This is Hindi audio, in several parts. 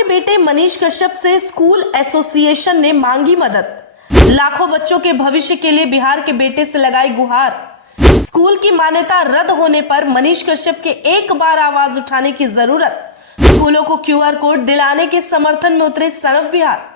के बेटे मनीष कश्यप से स्कूल एसोसिएशन ने मांगी मदद। लाखों बच्चों के भविष्य के लिए बिहार के बेटे से लगाई गुहार। स्कूल की मान्यता रद्द होने पर मनीष कश्यप के एक बार आवाज उठाने की जरूरत। स्कूलों को क्यूआर कोड दिलाने के समर्थन में उतरे सरफ बिहार।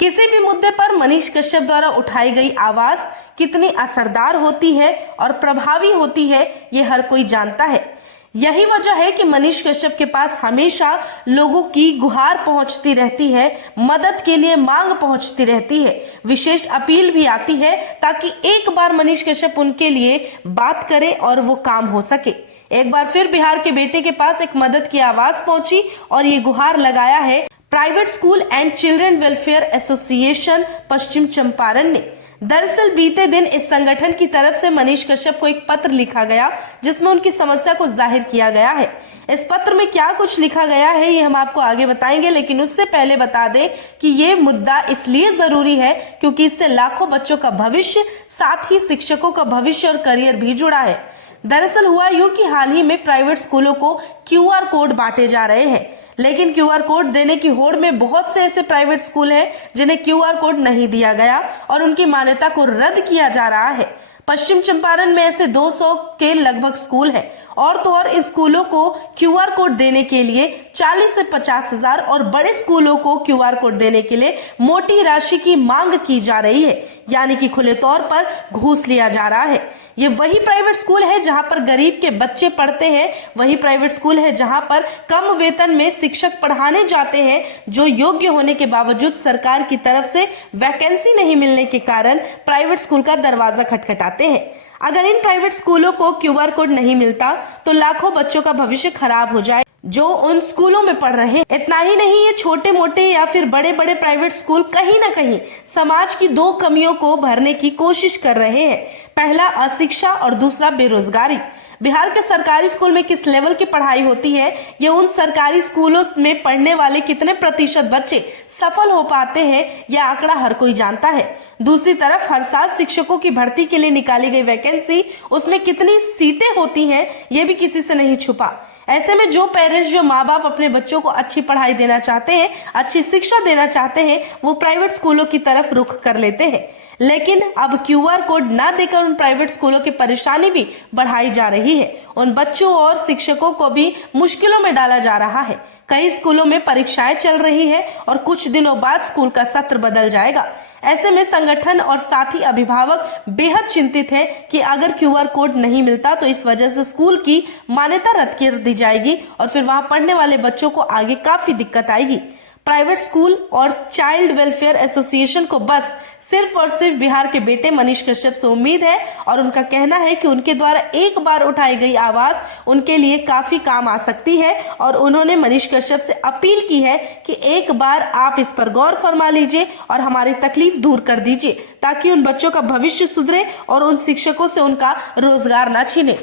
किसी भी मुद्दे पर मनीष कश्यप द्वारा उठाई गई आवाज कितनी असरदार होती है और प्रभावी होती है, ये हर कोई जानता है। यही वजह है कि मनीष कश्यप के पास हमेशा लोगों की गुहार पहुंचती रहती है, मदद के लिए मांग पहुंचती रहती है, विशेष अपील भी आती है ताकि एक बार मनीष कश्यप उनके लिए बात करे और वो काम हो सके। एक बार फिर बिहार के बेटे के पास एक मदद की आवाज पहुंची और ये गुहार लगाया है private school and children welfare association Paschim Champaran ने। दरअसल बीते दिन इस संगठन की तरफ से मनीष कश्यप को एक पत्र लिखा गया जिसमें उनकी समस्या को जाहिर किया गया है। इस पत्र में क्या कुछ लिखा गया है ये हम आपको आगे बताएंगे, लेकिन उससे पहले बता दें कि ये मुद्दा इसलिए जरूरी है क्योंकि इससे लाखों बच्चों का भविष्य, साथ ही शिक्षकों का भविष्य और करियर भी जुड़ा है। दरअसल हुआ यूं कि हाल ही में प्राइवेट स्कूलों को क्यूआर कोड बांटे जा रहे हैं, लेकिन क्यूआर कोड देने की होड़ में बहुत से ऐसे प्राइवेट स्कूल हैं जिन्हें क्यूआर कोड नहीं दिया गया और उनकी मान्यता को रद्द किया जा रहा है। पश्चिम चंपारण में ऐसे 200 के लगभग स्कूल हैं और तो और इन स्कूलों को क्यूआर कोड देने के लिए 40 से 50 हजार और बड़े स्कूलों को क्यूआर कोड देने के लिए मोटी राशि की मांग की जा रही है, यानी कि खुले तौर पर घूस लिया जा रहा है। ये वही प्राइवेट स्कूल है जहां पर गरीब के बच्चे पढ़ते हैं, वही प्राइवेट स्कूल है जहां पर कम वेतन में शिक्षक पढ़ाने जाते हैं, जो योग्य होने के बावजूद सरकार की तरफ से वैकेंसी नहीं मिलने के कारण प्राइवेट स्कूल का दरवाजा खटखटाते हैं। अगर इन प्राइवेट स्कूलों को क्यूआर कोड नहीं मिलता तो लाखों बच्चों का भविष्य खराब हो जाए जो उन स्कूलों में पढ़ रहे हैं। इतना ही नहीं, ये छोटे मोटे या फिर बड़े बड़े प्राइवेट स्कूल कहीं ना कहीं समाज की दो कमियों को भरने की कोशिश कर रहे हैं। पहला अशिक्षा और दूसरा बेरोजगारी। बिहार के सरकारी स्कूल में किस लेवल की पढ़ाई होती है, ये उन सरकारी स्कूलों में पढ़ने वाले कितने प्रतिशत बच्चे सफल हो पाते हैं, यह आंकड़ा हर कोई जानता है। दूसरी तरफ हर साल शिक्षकों की भर्ती के लिए निकाली गई वैकेंसी, उसमें कितनी सीटें होती हैं, ये भी किसी से नहीं छुपा। ऐसे में जो पेरेंट्स, जो माँ बाप अपने बच्चों को अच्छी पढ़ाई देना चाहते हैं, अच्छी शिक्षा देना चाहते हैं, वो प्राइवेट स्कूलों की तरफ रुख कर लेते हैं। लेकिन अब क्यूआर कोड ना देकर उन प्राइवेट स्कूलों की परेशानी भी बढ़ाई जा रही है। उन बच्चों और शिक्षकों को भी मुश्किलों में डाला जा रहा है। कई स्कूलों में परीक्षाएं चल रही है और कुछ दिनों बाद स्कूल का सत्र बदल जाएगा। ऐसे में संगठन और साथ ही अभिभावक बेहद चिंतित है कि अगर क्यूआर कोड नहीं मिलता तो इस वजह से स्कूल की मान्यता रद्द कर दी जाएगी और फिर वहां पढ़ने वाले बच्चों को आगे काफी दिक्कत आएगी। प्राइवेट स्कूल और चाइल्ड वेलफेयर एसोसिएशन को बस सिर्फ और सिर्फ बिहार के बेटे मनीष कश्यप से उम्मीद है और उनका कहना है कि उनके द्वारा एक बार उठाई गई आवाज उनके लिए काफी काम आ सकती है और उन्होंने मनीष कश्यप से अपील की है कि एक बार आप इस पर गौर फरमा लीजिए और हमारी तकलीफ दूर कर दीजिए ताकि उन बच्चों का भविष्य सुधरे और उन शिक्षकों से उनका रोजगार ना छीने।